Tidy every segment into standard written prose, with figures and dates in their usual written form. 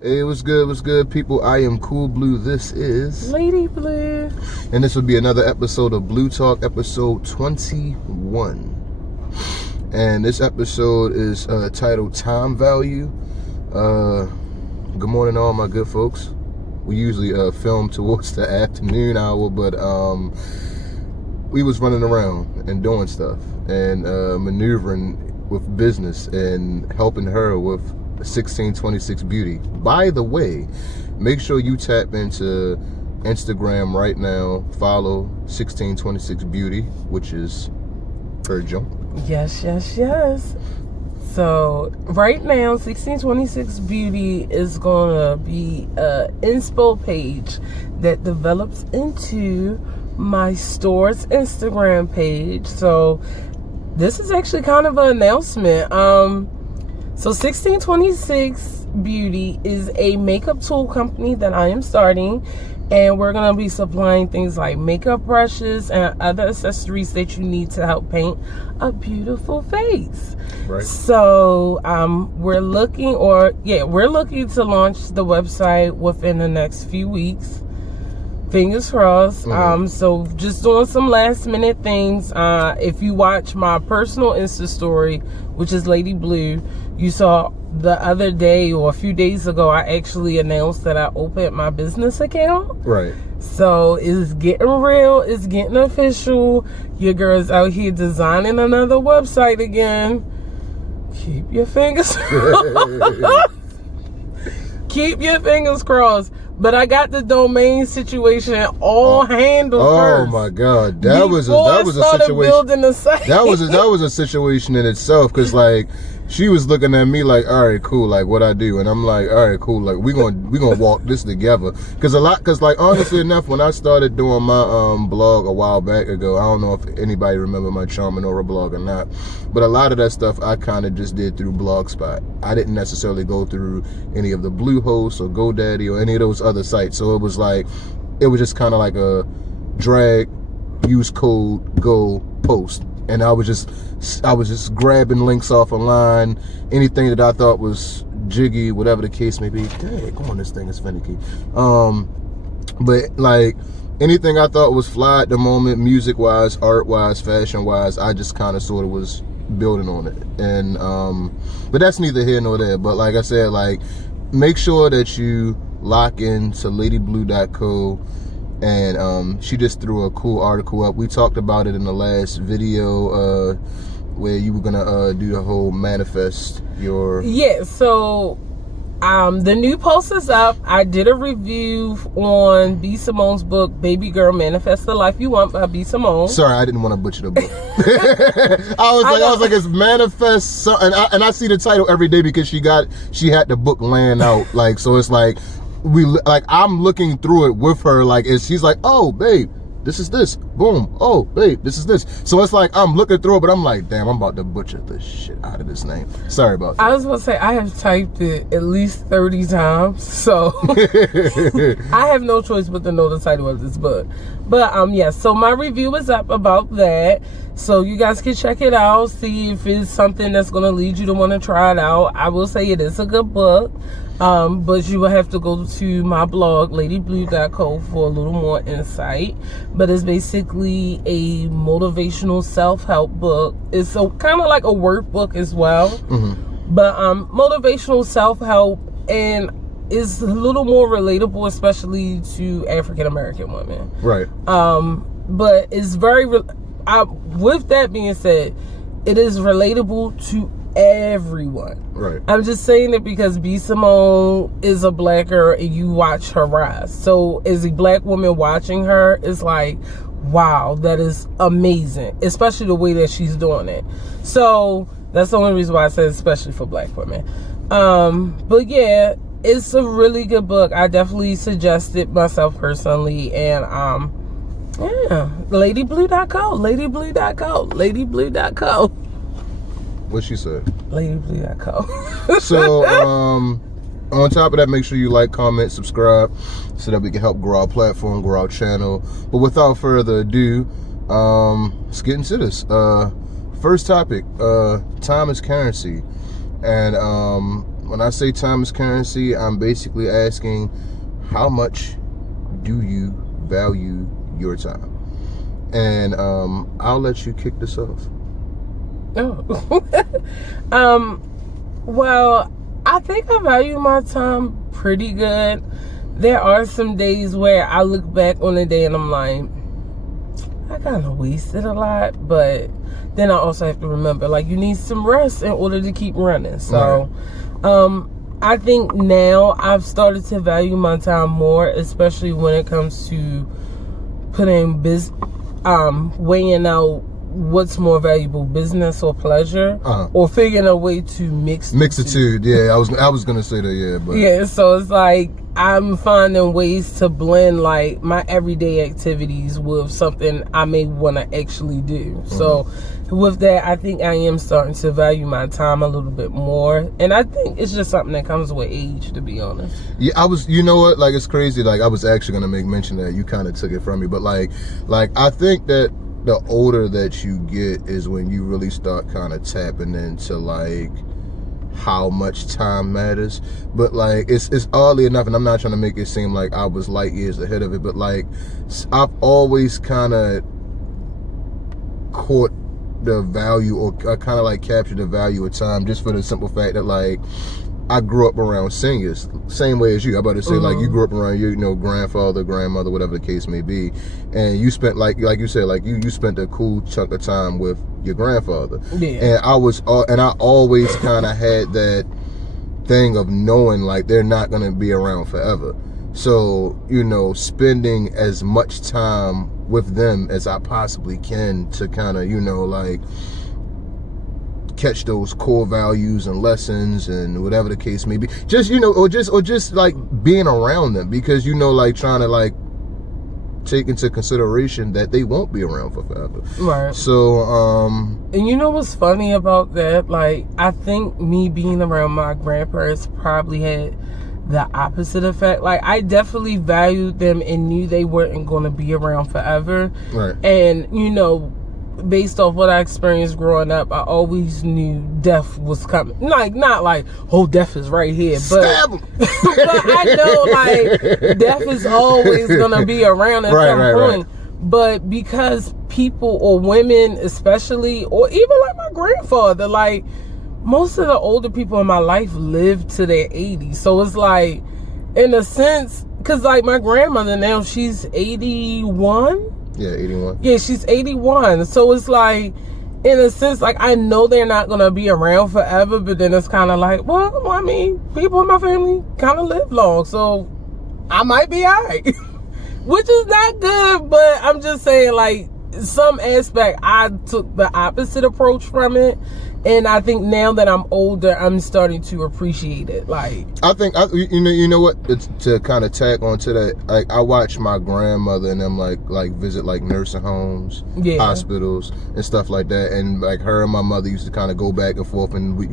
Hey, what's good, people? I am Cool Blue. This is Lady Blu. And this will be another episode of Blue Talk, episode 21. And this episode is titled Time Value. Good morning, all my good folks. We usually film towards the afternoon hour, but we was running around and doing stuff and maneuvering with business and helping her with 1626 Beauty. By the way, make sure you tap into Instagram right now. Follow 1626 Beauty, which is her junk. Yes. So right now, 1626 Beauty is gonna be an inspo page that develops into my store's Instagram page. So this is actually kind of an announcement. So 1626 Beauty is a makeup tool company that I am starting, and we're going to be supplying things like makeup brushes and other accessories that you need to help paint a beautiful face. Right. So we're looking to launch the website within the next few weeks. Fingers crossed. So just doing some last minute things. If you watch my personal Insta story, which is Lady Blu, you saw the other day or a few days ago, I actually announced that I opened my business account. Right. So it's getting real. It's getting official. Your girl's out here designing another website again. Keep your fingers crossed. Keep your fingers crossed. But I got the domain situation all handled first. Oh my God, that was a situation. Building the site. That was a situation in itself, because like she was looking at me like, all right, cool, like what I do, and I'm like, all right, cool, like we gonna walk this together. Because like honestly enough, when I started doing my blog a while back ago, I don't know if anybody remember my Charming Aura blog or not, but a lot of that stuff I kind of just did through Blogspot. I didn't necessarily go through any of the Bluehost or GoDaddy or any of those other sites. So it was just kind of like a drag, use code, go, post. And I was just grabbing links off online, anything that I thought was jiggy, whatever the case may be. Dang, come on, this thing is finicky. But like anything I thought was fly at the moment, music wise, art wise, fashion wise, I just kind of sort of was building on it. And but that's neither here nor there. But like I said, like make sure that you lock in to ladyblu.co. And she just threw a cool article up. We talked about it in the last video where you were gonna do the whole manifest your... Yeah, so the new post is up. I did a review on B. Simone's book, Baby Girl, Manifest the Life You Want by B. Simone. Sorry, I didn't want to butcher the book. I was like, it's manifest, and I see the title every day because she had the book laying out, like, so it's like I'm looking through it with her, like she's like, oh babe, this is this, boom, oh babe, this is this. So it's like I'm looking through it, but I'm like, damn, I'm about to butcher the shit out of this name. Sorry about that. I was gonna say I have typed it at least 30 times, so I have no choice but to know the title of this book. But yeah, so my review is up about that, so you guys can check it out, see if it's something that's gonna lead you to want to try it out. I will say it is a good book. But you will have to go to my blog, ladyblu.co, for a little more insight. But it's basically a motivational self-help book. It's kind of like a workbook as well. But motivational self-help, and is a little more relatable, especially to African-American women. Right. But it's very... with that being said, it is relatable to everyone. Right. I'm just saying it because B. Simone is a black girl and you watch her rise. So as a black woman watching her, it's like, wow, that is amazing. Especially the way that she's doing it. So that's the only reason why I said especially for black women. But yeah, it's a really good book. I definitely suggest it myself personally. And yeah, ladyblu.co, ladyblu.co. What she said? ladyblu.co. So on top of that, make sure you like, comment, subscribe, so that we can help grow our platform, grow our channel. But without further ado, let's get into this. First topic, time is currency. And when I say time is currency, I'm basically asking, how much do you value your time? And I'll let you kick this off. Oh. Well, I think I value my time pretty good. There are some days where I look back on the day and I'm like, I kind of wasted a lot, but then I also have to remember, like, you need some rest in order to keep running. So, right. I think now I've started to value my time more, especially when it comes to putting weighing out what's more valuable, business or pleasure, or figuring a way to mix the two. Yeah, I was gonna say that. Yeah, but yeah. So it's like I'm finding ways to blend like my everyday activities with something I may want to actually do. So with that, I think I am starting to value my time a little bit more, and I think it's just something that comes with age, to be honest. Yeah, I was. You know what? Like, it's crazy. Like, I was actually gonna make mention that you kind of took it from me, but like I think that the older that you get is when you really start kind of tapping into like how much time matters. But like it's oddly enough, and I'm not trying to make it seem like I was light years ahead of it, but like I've always kind of caught the value, or kind of like captured the value of time, just for the simple fact that like I grew up around seniors, same way as you. I'm about to say, like, you grew up around your, grandfather, grandmother, whatever the case may be, and you spent like you said, like you spent a cool chunk of time with your grandfather. Yeah. And I always kind of had that thing of knowing like they're not gonna be around forever. So, spending as much time with them as I possibly can to kind of, like catch those core values and lessons and whatever the case may be, just or just like being around them, because like trying to like take into consideration that they won't be around for forever. Right. So and you know what's funny about that, like I think me being around my grandparents probably had the opposite effect. Like I definitely valued them and knew they weren't going to be around forever. Right. And based off what I experienced growing up, I always knew death was coming. Like, not like, oh, death is right here, but, but I know, like, death is always gonna be around at some point. Right. But because people, or women especially, or even like my grandfather, like, most of the older people in my life lived to their 80s. So it's like, in a sense, because like my grandmother now, she's 81. Yeah, 81. Yeah, she's 81. So it's like, in a sense, like, I know they're not going to be around forever, but then it's kind of like, well, I mean, people in my family kind of live long, so I might be all right. Which is not good, but I'm just saying, like, some aspect, I took the opposite approach from it. And I think now that I'm older, I'm starting to appreciate it. Like, I think, you know what? It's to kind of tag onto that. Like, I watch my grandmother and them like visit like nursing homes, hospitals, and stuff like that. And like her and my mother used to kind of go back and forth, and we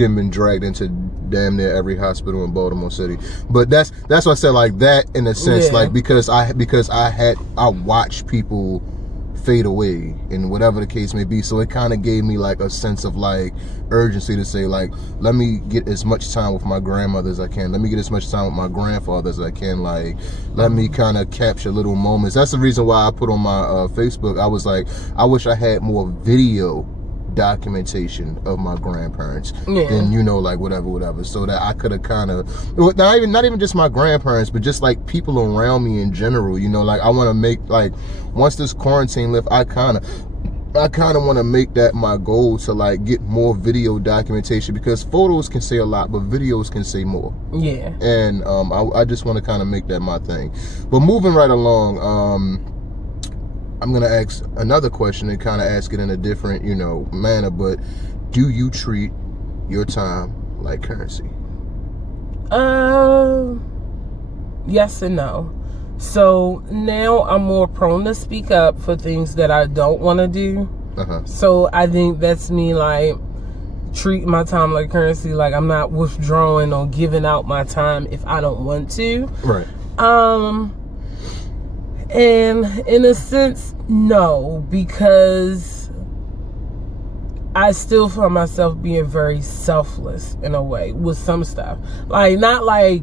done been dragged into damn near every hospital in Baltimore City. But that's what I said, like that in a sense, like because I watch people fade away and whatever the case may be, so it kind of gave me like a sense of like urgency to say, like, let me get as much time with my grandmother as I can, let me get as much time with my grandfather as I can, like let me kind of capture little moments. That's the reason why I put on my Facebook, I was like, I wish I had more video documentation of my grandparents than like whatever, so that I could have kind of, not even just my grandparents, but just like people around me in general, like I want to make, like, once this quarantine lift, I kind of want to make that my goal, to like get more video documentation, because photos can say a lot, but videos can say more. Yeah. And I just want to kind of make that my thing. But moving right along, I'm going to ask another question and kind of ask it in a different, manner, but do you treat your time like currency? Yes and no. So now I'm more prone to speak up for things that I don't want to do. So I think that's me, like, treat my time like currency. Like, I'm not withdrawing or giving out my time if I don't want to. Right. And in a sense, no, because I still find myself being very selfless in a way with some stuff. Like, not like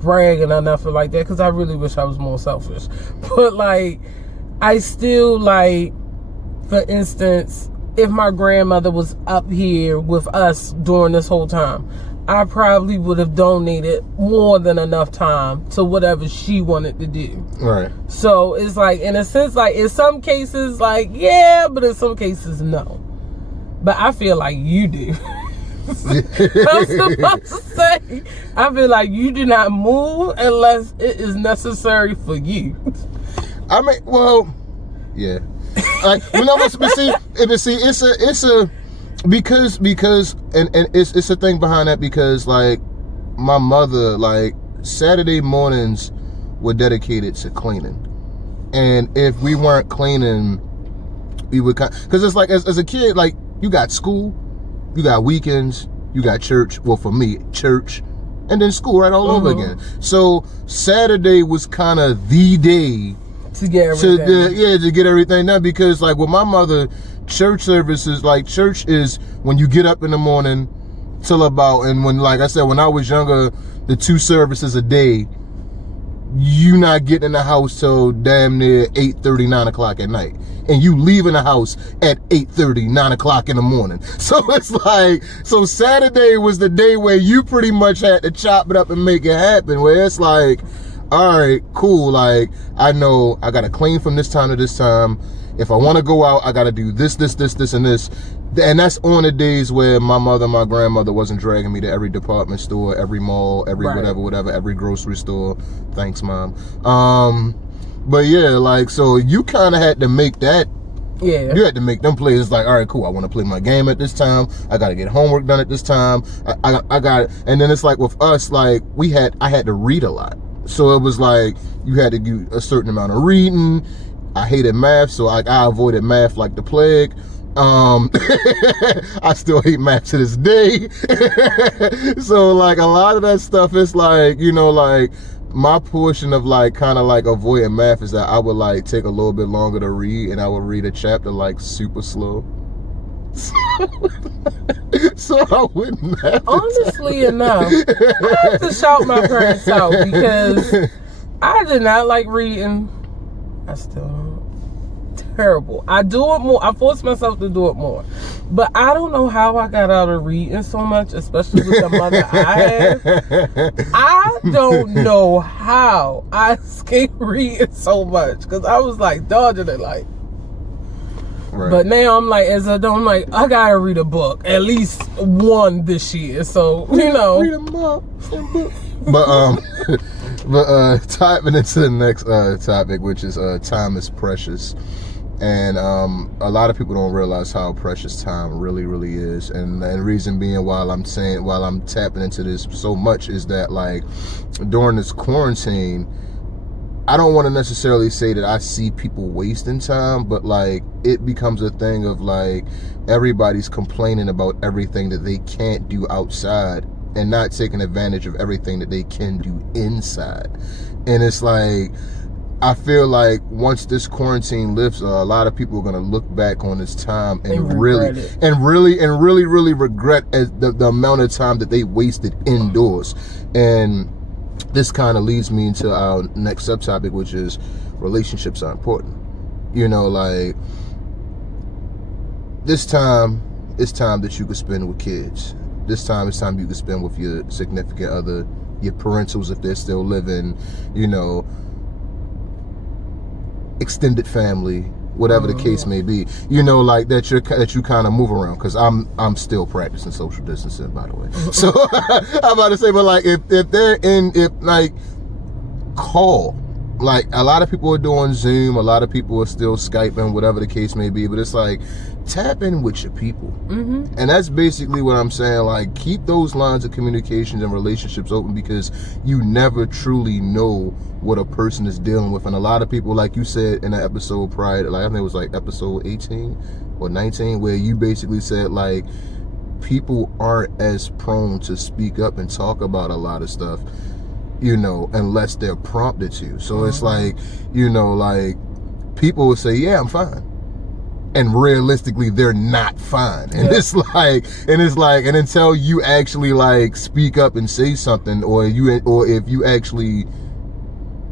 bragging or nothing like that, because I really wish I was more selfish. But like, I still, like, for instance, if my grandmother was up here with us during this whole time, I probably would have donated more than enough time to whatever she wanted to do. Right. So it's like, in a sense, like, in some cases, like, yeah, but in some cases, no. But I feel like you do. I'm supposed to say, I feel like you do not move unless it is necessary for you. I mean, well, yeah. Like, it's a because and it's a thing behind that, because like my mother, like, Saturday mornings were dedicated to cleaning, and if we weren't cleaning, we would, because it's like, as a kid, like, you got school, you got weekends, you got church. Well, for me, church, and then school right all over again. So Saturday was kind of the day to get everything. to get everything done, because like with my mother, church services, like, church is when you get up in the morning till about, and when, like I said, when I was younger, the 2 services a day, you not getting in the house till damn near 8:30, 9 o'clock at night, and you leaving the house at 8:30, 9 o'clock in the morning. So it's like, so Saturday was the day where you pretty much had to chop it up and make it happen, where it's like, all right, cool, like, I know I gotta clean from this time to this time. If I want to go out, I gotta do this, and this. And that's on the days where my mother and my grandmother wasn't dragging me to every department store, every mall, every whatever, every grocery store. Thanks, Mom. But yeah, like, so you kind of had to make that. Yeah. You had to make them plays like, all right, cool, I want to play my game at this time. I got to get homework done at this time. I got it. And then it's like with us, like, I had to read a lot. So it was like, you had to do a certain amount of reading. I hated math, so I avoided math like the plague. I still hate math to this day. So like, a lot of that stuff is like, you know, like, my portion of like kind of like avoiding math is that I would like take a little bit longer to read, and I would read a chapter like super slow. So I wouldn't have to. Honestly enough, I have to shout my parents out, because I did not like reading. I still don't. Terrible. I do it more. I force myself to do it more. But I don't know how I got out of reading so much, especially with the mother I have. I don't know how I escaped reading so much, because I was like dodging it, like. Right. But now I'm like, I'm like, I gotta read a book, at least one this year. So, you know. Read a book. But typing into the next topic, which is time is precious. And a lot of people don't realize how precious time really, really is. And the reason being, while I'm tapping into this so much, is that like during this quarantine, I don't want to necessarily say that I see people wasting time, but like it becomes a thing of like everybody's complaining about everything that they can't do outside and not taking advantage of everything that they can do inside. And it's like, I feel like once this quarantine lifts, a lot of people are going to look back on this time and really regret the amount of time that they wasted indoors. And this kind of leads me into our next subtopic, which is relationships are important. You know, like, this time is time that you could spend with kids. This time is time you could spend with your significant other, your parentals if they're still living, you know, extended family, whatever the case may be, you know, like that you kind of move around, because I'm still practicing social distancing, by the way. So I'm about to say, but like if call, like a lot of people are doing Zoom, a lot of people are still Skyping, whatever the case may be, but it's like tap in with your people. And that's basically what I'm saying. Like, keep those lines of communication and relationships open, because you never truly know what a person is dealing with. And a lot of people, like you said in the episode prior, like I think it was like episode 18 or 19, where you basically said like people aren't as prone to speak up and talk about a lot of stuff, you know, unless they're prompted to. So it's like, you know, like people will say, yeah, I'm fine. and realistically they're not fine. And it's like, and until you actually like speak up and say something, or if you actually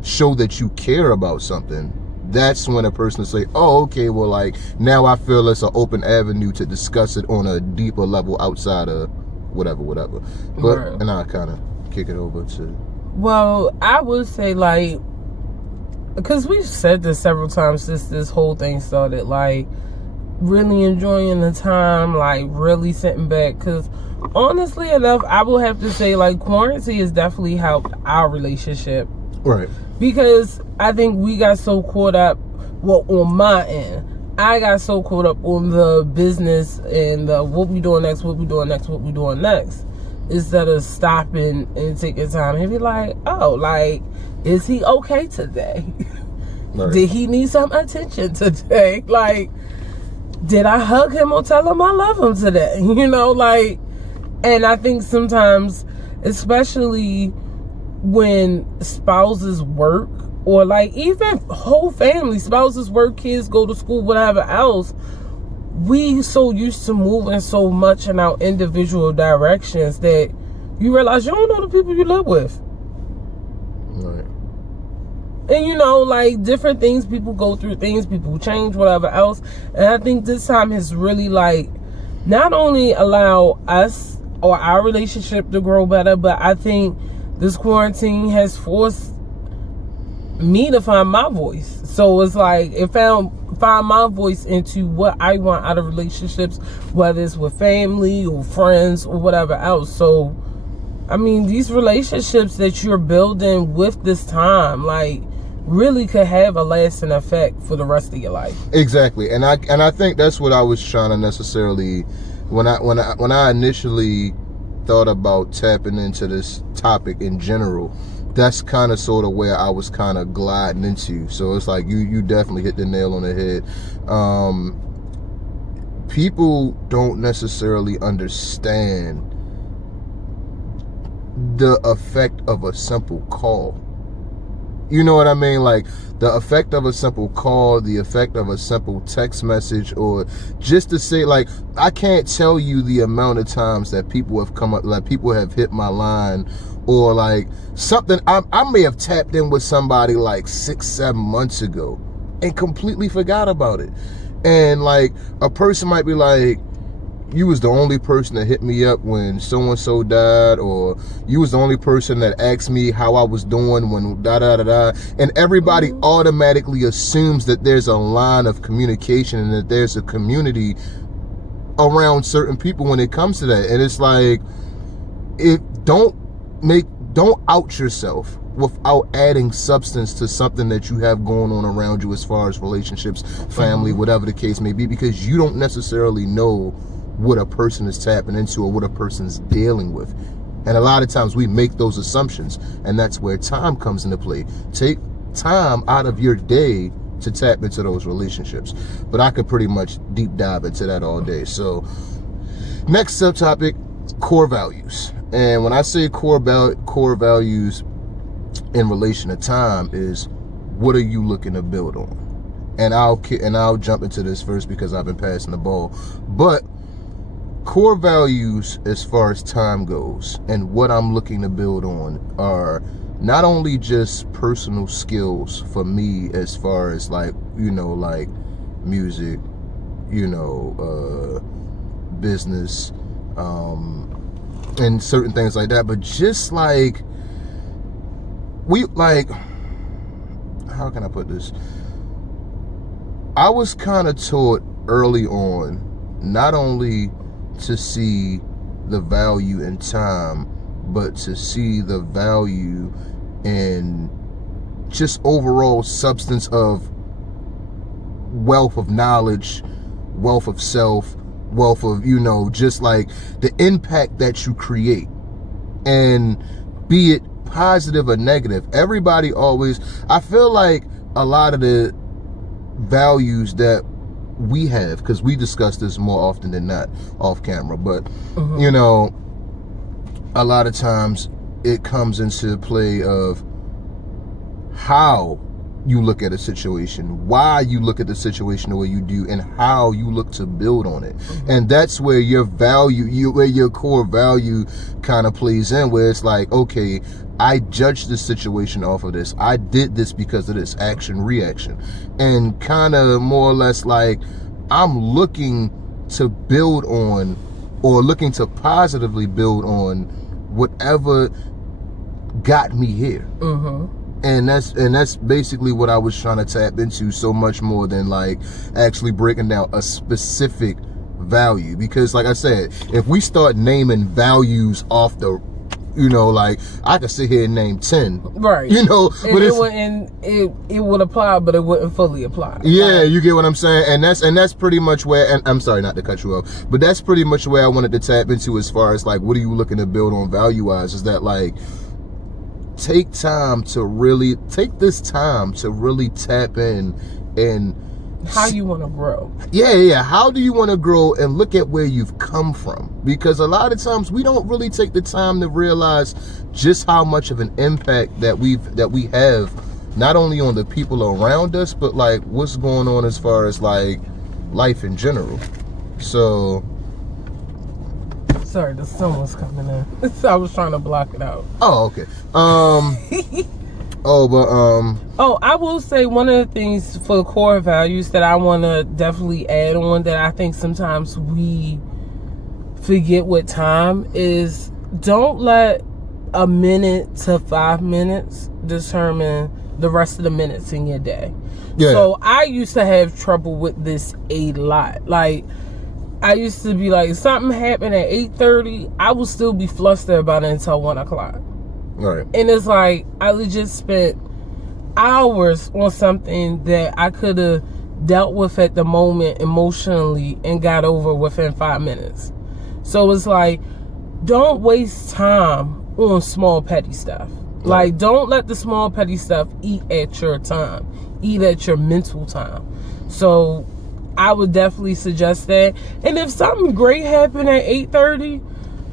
show that you care about something, that's when a person will say, oh, okay, well, like, now I feel it's an open avenue to discuss it on a deeper level outside of whatever. But, and I kind of kick it over to... Well, I would say, like, because we've said this several times since this whole thing started, like, really enjoying the time, like, really sitting back, because honestly enough, I will have to say, like, quarantine has definitely helped our relationship. Right. Because I think we got so caught up, well, on my end, I got so caught up on the business and the what we doing next, instead of stopping and taking time and be like, oh, like, is he okay today? Right. Did he need some attention today? Like, did I hug him or tell him I love him today? You know, like, and I think sometimes, especially when spouses work, or like even whole family, spouses work, kids go to school, whatever else, we so used to moving so much in our individual directions that you realize you don't know the people you live with. Right. And you know, like, different things, people go through things, people change, whatever else. And I think this time has really, like, not only allow us or our relationship to grow better, but I think this quarantine has forced me to find my voice. So it's like, it find my voice into what I want out of relationships, whether it's with family or friends or whatever else. So, I mean, these relationships that you're building with this time, like, really could have a lasting effect for the rest of your life. Exactly. And I think that's what I was trying to necessarily, when I initially thought about tapping into this topic in general, that's kind of sort of where I was kind of gliding into. So it's like you definitely hit the nail on the head. People don't necessarily understand the effect of a simple call. You know what I mean? Like, the effect of a simple call, the effect of a simple text message, or just to say, like, I can't tell you the amount of times that people have come up, like, people have hit my line, or like something, I may have tapped in with somebody like 6-7 months ago and completely forgot about it. And like, a person might be like, you was the only person that hit me up when so-and-so died, or you was the only person that asked me how I was doing when da-da-da-da. And everybody automatically assumes that there's a line of communication and that there's a community around certain people when it comes to that. And it's like, don't out yourself without adding substance to something that you have going on around you as far as relationships, family, whatever the case may be, because you don't necessarily know what a person is tapping into or what a person's dealing with. And a lot of times we make those assumptions, and that's where time comes into play. Take time out of your day to tap into those relationships. But I could pretty much deep dive into that all day. So next subtopic, core values. And when I say core values in relation to time, is what are you looking to build on? And I'll jump into this first because I've been passing the ball. But core values as far as time goes and what I'm looking to build on are not only just personal skills for me as far as like, you know, like music, you know, business, and certain things like that, but just like, how can I put this? I was kind of taught early on not only to see the value in time, but to see the value in just overall substance of wealth of knowledge, wealth of self, wealth of, you know, just like the impact that you create, and be it positive or negative. Everybody always, I feel like a lot of the values that we have, because we discuss this more often than not off camera, but you know, a lot of times it comes into play of how you look at a situation, why you look at the situation the way you do, and how you look to build on it. And that's where your value, where your core value kind of plays in, where it's like, okay, I judged this situation off of this. I did this because of this action, reaction. And kind of more or less like, I'm looking to build on, or looking to positively build on whatever got me here. And that's basically what I was trying to tap into, so much more than like actually breaking down a specific value. Because like I said, if we start naming values off the, you know, like I could sit here and name 10, right? You know, and but it would apply, but it wouldn't fully apply. Yeah, you get what I'm saying, and that's pretty much where. And I'm sorry not to cut you off, but that's pretty much where I wanted to tap into as far as like, what are you looking to build on value wise? Is that like, take this time to really tap in and how you want to grow. Yeah. How do you want to grow, and look at where you've come from? Because a lot of times we don't really take the time to realize just how much of an impact that we have, not only on the people around us, but like what's going on as far as like life in general. So sorry, the sun was coming in. I was trying to block it out. Oh, okay. I will say one of the things for core values that I want to definitely add on, that I think sometimes we forget with time, is don't let a minute to 5 minutes determine the rest of the minutes in your day. Yeah. So I used to have trouble with this a lot. Like, I used to be like, something happened at 8:30, I would still be flustered about it until 1 o'clock. Right. And it's like, I legit spent hours on something that I could have dealt with at the moment emotionally and got over within 5 minutes. So it's like, don't waste time on small petty stuff. Right. Like, don't let the small petty stuff eat at your time, eat at your mental time. So I would definitely suggest that. And if something great happened at 8:30,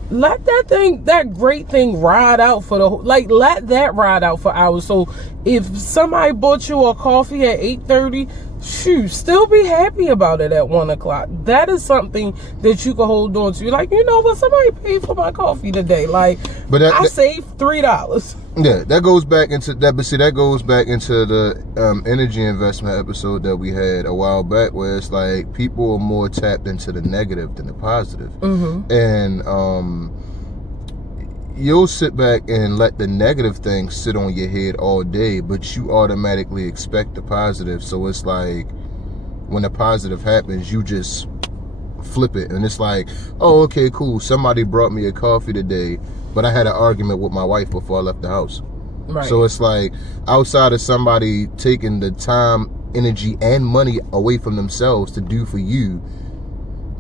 let that great thing ride out for let that ride out for hours. So if somebody bought you a coffee at 8:30, shoot, still be happy about it at 1 o'clock. That is something that you can hold on to. Like, you know what, somebody paid for my coffee today. Like, but I saved $3. Yeah, that goes back into that. But see, that goes back into the energy investment episode that we had a while back, where it's like people are more tapped into the negative than the positive. And you'll sit back and let the negative things sit on your head all day, but you automatically expect the positive. So it's like, when the positive happens, you just flip it, and it's like, oh, okay, cool, somebody brought me a coffee today, but I had an argument with my wife before I left the house. Right. So it's like, outside of somebody taking the time, energy, and money away from themselves to do for you,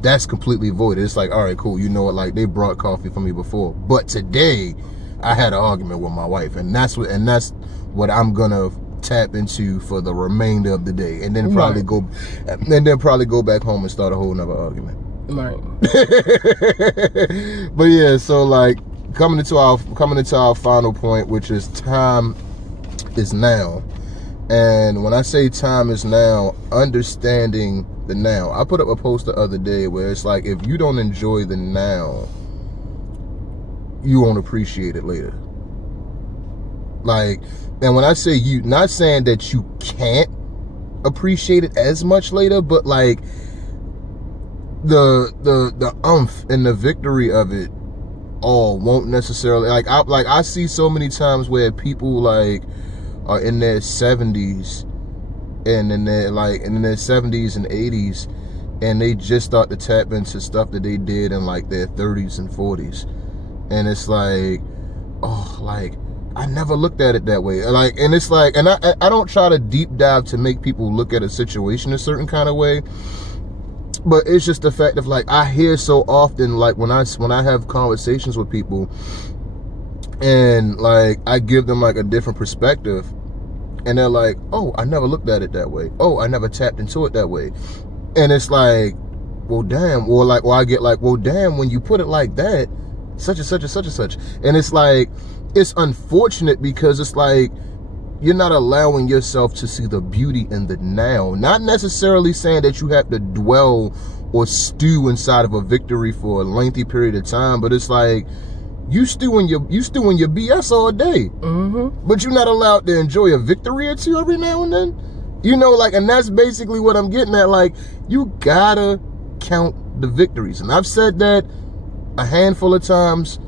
that's completely voided. It's like, all right, cool, you know what, like, they brought coffee for me before, but today I had an argument with my wife, and that's what I'm gonna tap into for the remainder of the day, and then probably go back home and start a whole nother argument. Right. But yeah, so like, coming into our final point, which is time is now. And when I say time is now, understanding the now. I put up a post the other day where it's like, if you don't enjoy the now, you won't appreciate it later. Like, and when I say you, not saying that you can't appreciate it as much later, but like the umph and the victory of it all won't necessarily, like I see so many times where people like are in their 70s and in their 70s and 80s, and they just start to tap into stuff that they did in like their 30s and 40s, and it's like, oh, like, I never looked at it that way. Like, and it's like, and I don't try to deep dive to make people look at a situation a certain kind of way, but it's just the fact of like, I hear so often, like when I have conversations with people, and like I give them like a different perspective, and they're like, oh, I never looked at it that way. Oh, I never tapped into it that way. And it's like, well, damn. Or like, or I get like, well, damn, when you put it like that, such and such and such and such. And it's like, it's unfortunate because it's like, you're not allowing yourself to see the beauty in the now. Not necessarily saying that you have to dwell or stew inside of a victory for a lengthy period of time, but it's like you stew in your BS all day, but you're not allowed to enjoy a victory or two every now and then. You know, like, and that's basically what I'm getting at. Like, you gotta count the victories, and I've said that a handful of times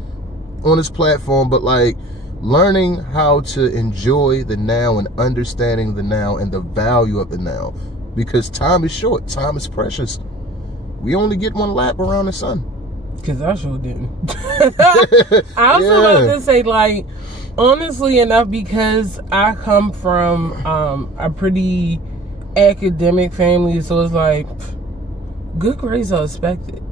on this platform, but like, learning how to enjoy the now and understanding the now and the value of the now, because time is short, time is precious. We only get one lap around the sun. Because I sure didn't. I was about to say, like, honestly enough, because I come from a pretty academic family, so it's like, good grades are expected.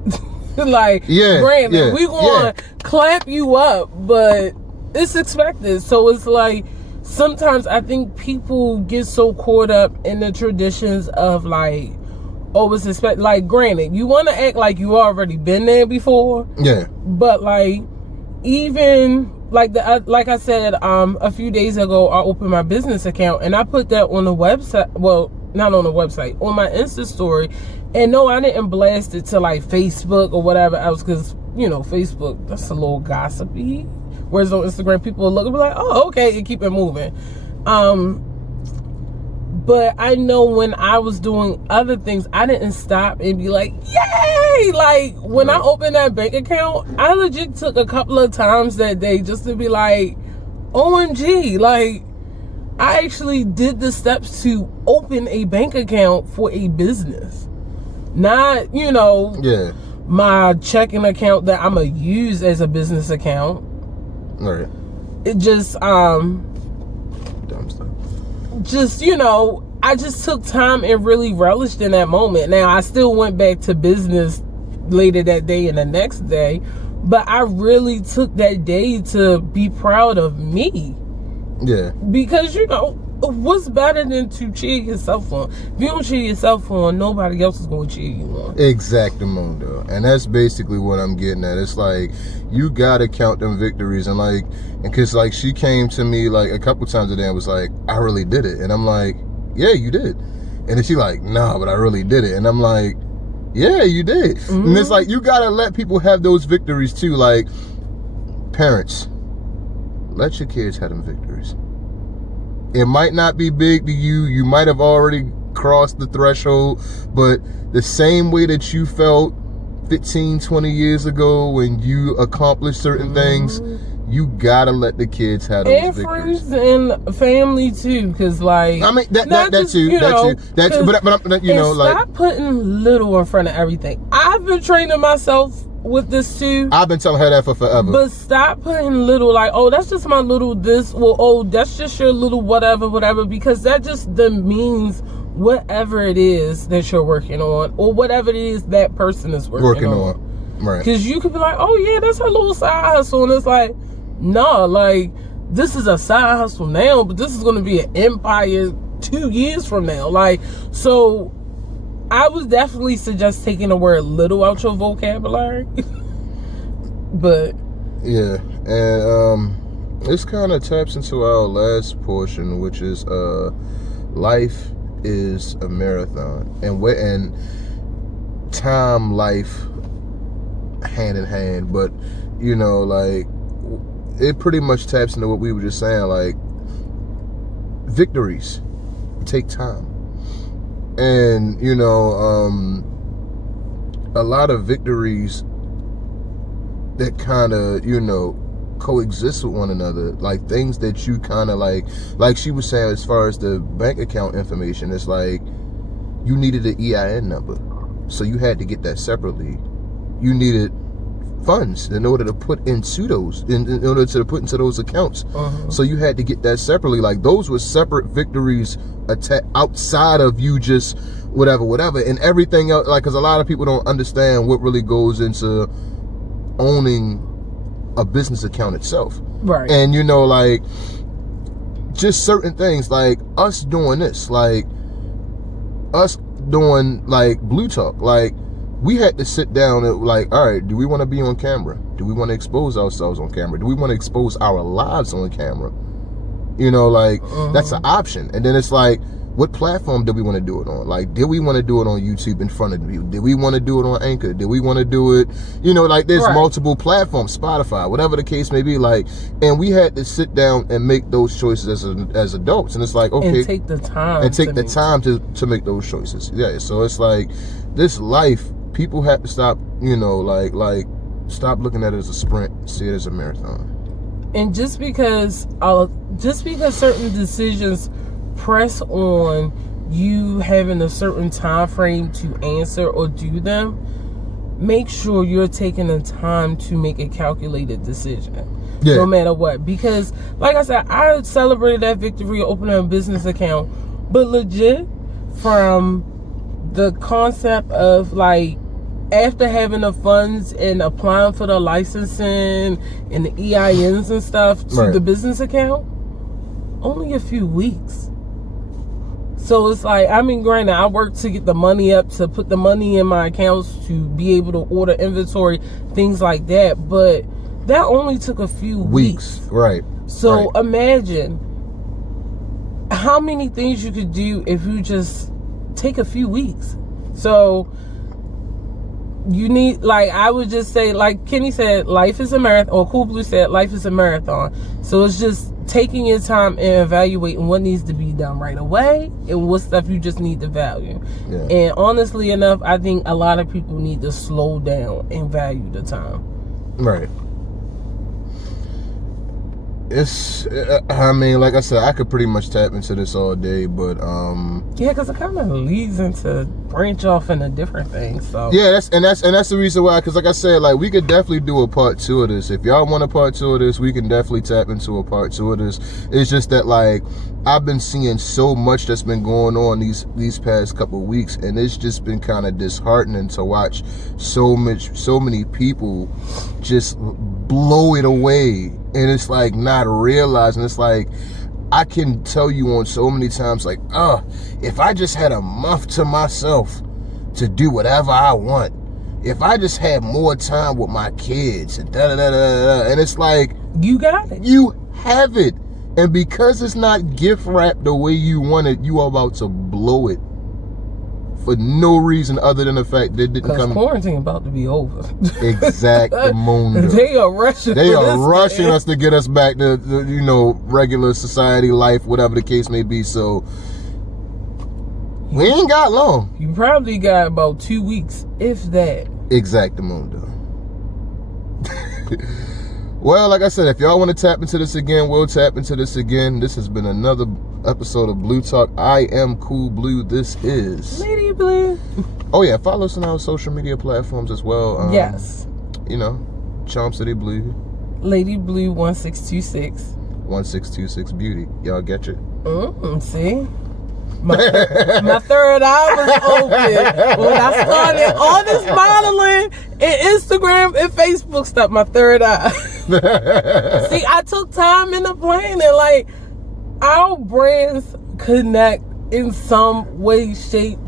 Like, granted, we gonna clap you up, but it's expected. So it's like, sometimes I think people get so caught up in the traditions of like, oh, it's expected. Like, granted, you want to act like you already been there before. Yeah. But like, even like like I said, a few days ago, I opened my business account and I put that on the website. Well, not on the website, on my Insta story. And no, I didn't blast it to like Facebook or whatever else, because, you know, Facebook, that's a little gossipy. Whereas on Instagram, people will look and be like, oh, okay, and keep it moving. But I know when I was doing other things, I didn't stop and be like, yay! Like, when I opened that bank account, I legit took a couple of times that day just to be like, OMG, like, I actually did the steps to open a bank account for a business. Not, you know, my checking account that I'm going to use as a business account. Right. It just, dumb stuff. Just, you know, I just took time and really relished in that moment. Now, I still went back to business later that day and the next day, but I really took that day to be proud of me. Yeah. Because, you know, what's better than to cheer yourself on? If you don't cheer yourself on, nobody else is going to cheer you on. Exactamundo. And that's basically what I'm getting at. It's like, you gotta count them victories. And like, and cause like, she came to me like a couple times a day and was like, I really did it. And I'm like, yeah, you did. And then she like, nah, but I really did it. And I'm like, yeah, you did. And it's like, you gotta let people have those victories too. Like, parents, let your kids have them victories. It might not be big to you. You might have already crossed the threshold, but the same way that you felt 15, 20 years ago when you accomplished certain things, you gotta let the kids have those victories. And friends and family too, because like, I mean, that too, but you know, like, stop putting little in front of everything. I've been training myself with this too. I've been telling her that for forever. But stop putting little, like, oh, that's just my little this, well, oh, that's just your little whatever, because that just demeans whatever it is that you're working on, or whatever it is that person is working on. Right. Because you could be like, oh yeah, that's her little side hustle, and it's like, no, like, this is a side hustle now, but this is going to be an empire 2 years from now. Like, so I would definitely suggest taking the word little out your vocabulary. But yeah, and this kind of taps into our last portion, which is life is a marathon, and time, life hand in hand. But you know, like, it pretty much taps into what we were just saying. Like, victories take time. And, you know, a lot of victories that kind of, you know, coexist with one another. Like, things that you kind of like she was saying, as far as the bank account information, it's like, you needed an EIN number. So you had to get that separately. You needed funds in order to put into those, in order to put into those accounts. So you had to get that separately. Like, those were separate victories outside of you just whatever, and everything else. Like, because a lot of people don't understand what really goes into owning a business account itself. Right. And you know, like, just certain things, like us doing this, like us doing like Blue Talk, like, we had to sit down and like, all right, do we want to be on camera? Do we want to expose ourselves on camera? Do we want to expose our lives on camera? You know, like that's an option. And then it's like, what platform do we want to do it on? Like, did we want to do it on YouTube in front of you? Did we want to do it on Anchor? Did we want to do it, you know, like there's multiple platforms, Spotify, whatever the case may be, like, and we had to sit down and make those choices as adults. And it's like, okay. And take the time. And take the time to make those choices. Yeah, so it's like, this life, people have to stop, you know, like stop looking at it as a sprint, see it as a marathon. And just because certain decisions press on you having a certain time frame to answer or do them, make sure you're taking the time to make a calculated decision, no matter what. Because like I said, I celebrated that victory opening a business account, but legit, from the concept of like, after having the funds and applying for the licensing and the EINs and stuff to the business account, only a few weeks. So it's like, I mean, granted, I worked to get the money up, to put the money in my accounts, to be able to order inventory, things like that. But that only took a few weeks. Right. So imagine how many things you could do if you just take a few weeks. So you need, like, I would just say, like Kenny said, life is a marathon, or Cool Blue said, life is a marathon. So it's just taking your time and evaluating what needs to be done right away and what stuff you just need to value. And honestly enough, I think a lot of people need to slow down and value the time. Right. It's, I mean, like I said, I could pretty much tap into this all day, but yeah, because it kind of leads into branch off into different things. So yeah, that's the reason why. Because like I said, like, we could definitely do a part 2 of this. If y'all want a part 2 of this, we can definitely tap into a part 2 of this. It's just that, like, I've been seeing so much that's been going on these past couple of weeks, and it's just been kind of disheartening to watch so many people just blow it away. And it's like not realizing, it's like, I can tell you on so many times, like, if I just had a month to myself to do whatever I want, if I just had more time with my kids, and and it's like, you got it. You have it. And because it's not gift wrapped the way you want it, you are about to blow it for no reason other than the fact that it didn't come. Quarantine about to be over. Exactamundo. They are rushing. They are rushing us to get us back to, you know, regular society life, whatever the case may be. So we ain't got long. You probably got about 2 weeks, if that. Exactamundo. Well, like I said, if y'all want to tap into this again, we'll tap into this again. This has been another episode of Blue Talk. I am Cool Blue. This is Lady Blue. Oh yeah, follow us on our social media platforms as well. Yes. You know, Charm City Blue. Lady Blue 1626. 1626 Beauty. Y'all get it? See? My third eye was open when I started all this modeling and Instagram and Facebook stuff. My third eye. See, I took time in the planning. Like, our brands connect in some way, shape,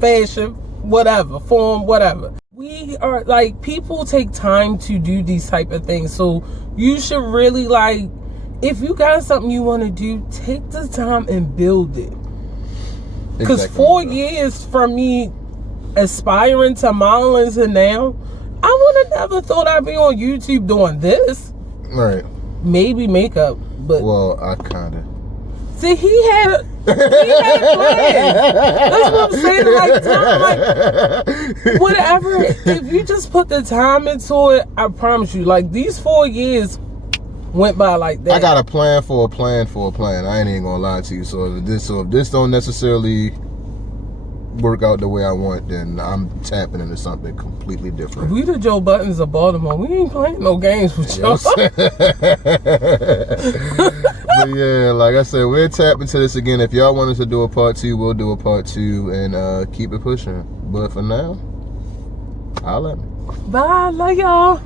fashion, whatever, form, whatever. We are, like, people take time to do these type of things. So you should really, like, if you got something you want to do, take the time and build it. Because 4 years from me aspiring to modeling to now, I would have never thought I'd be on YouTube doing this. Right. Maybe makeup, but... Well, I kind of... See, he had plans. That's what I'm saying. Like, time, like, whatever. If you just put the time into it, I promise you, like, these 4 years went by like that. I got a plan for a plan for a plan. I ain't even gonna lie to you. So if this don't necessarily work out the way I want, then I'm tapping into something completely different. We the Joe Buttons of Baltimore. We ain't playing no games with y'all. But yeah, like I said, we'll tap into this again. If y'all want us to do a part 2, we'll do a part 2 and keep it pushing. But for now, holla at me. Bye, love y'all.